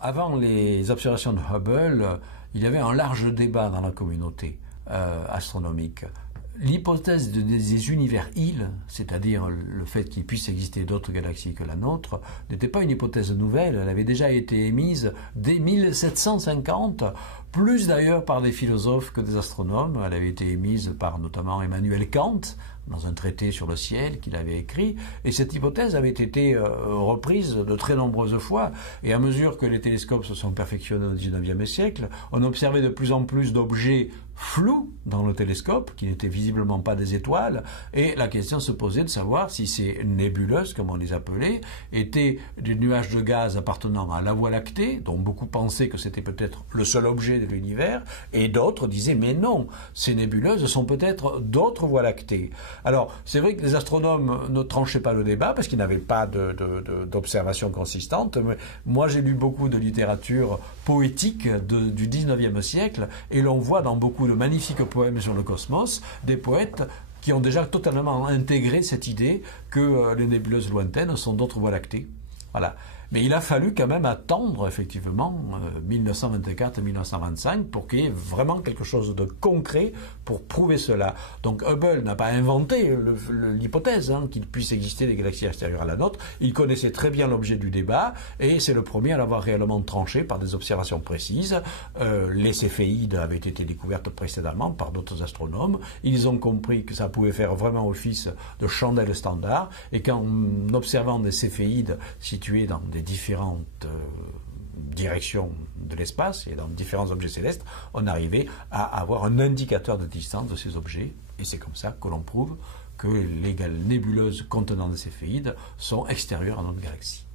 Avant les observations de Hubble, il y avait un large débat dans la communauté astronomique. L'hypothèse des univers-îles, c'est-à-dire le fait qu'il puisse exister d'autres galaxies que la nôtre, n'était pas une hypothèse nouvelle, elle avait déjà été émise dès 1750, plus d'ailleurs par des philosophes que des astronomes. Elle avait été émise par notamment Emmanuel Kant, dans un traité sur le ciel qu'il avait écrit, et cette hypothèse avait été reprise de très nombreuses fois, et à mesure que les télescopes se sont perfectionnés au XIXe siècle, on observait de plus en plus d'objets flous dans le télescope, qui n'étaient visiblement pas des étoiles, et la question se posait de savoir si ces nébuleuses, comme on les appelait, étaient des nuages de gaz appartenant à la Voie lactée, dont beaucoup pensaient que c'était peut-être le seul objet de l'univers, et d'autres disaient mais non, ces nébuleuses sont peut-être d'autres Voies lactées. Alors, c'est vrai que les astronomes ne tranchaient pas le débat parce qu'ils n'avaient pas d'observation consistante. Mais moi, j'ai lu beaucoup de littérature poétique du XIXe siècle et l'on voit dans beaucoup de magnifiques poèmes sur le cosmos des poètes qui ont déjà totalement intégré cette idée que les nébuleuses lointaines sont d'autres Voies lactées. Voilà. Mais il a fallu quand même attendre, effectivement, 1924-1925 pour qu'il y ait vraiment quelque chose de concret pour prouver cela. Donc Hubble n'a pas inventé l'hypothèse qu'il puisse exister des galaxies extérieures à la nôtre. Il connaissait très bien l'objet du débat et c'est le premier à l'avoir réellement tranché par des observations précises. Les céphéides avaient été découvertes précédemment par d'autres astronomes. Ils ont compris que ça pouvait faire vraiment office de chandelle standard et qu'en observant des céphéides situés dans des différentes directions de l'espace et dans différents objets célestes, on arrivait à avoir un indicateur de distance de ces objets, et c'est comme ça que l'on prouve que les nébuleuses contenant des céphéides sont extérieures à notre galaxie.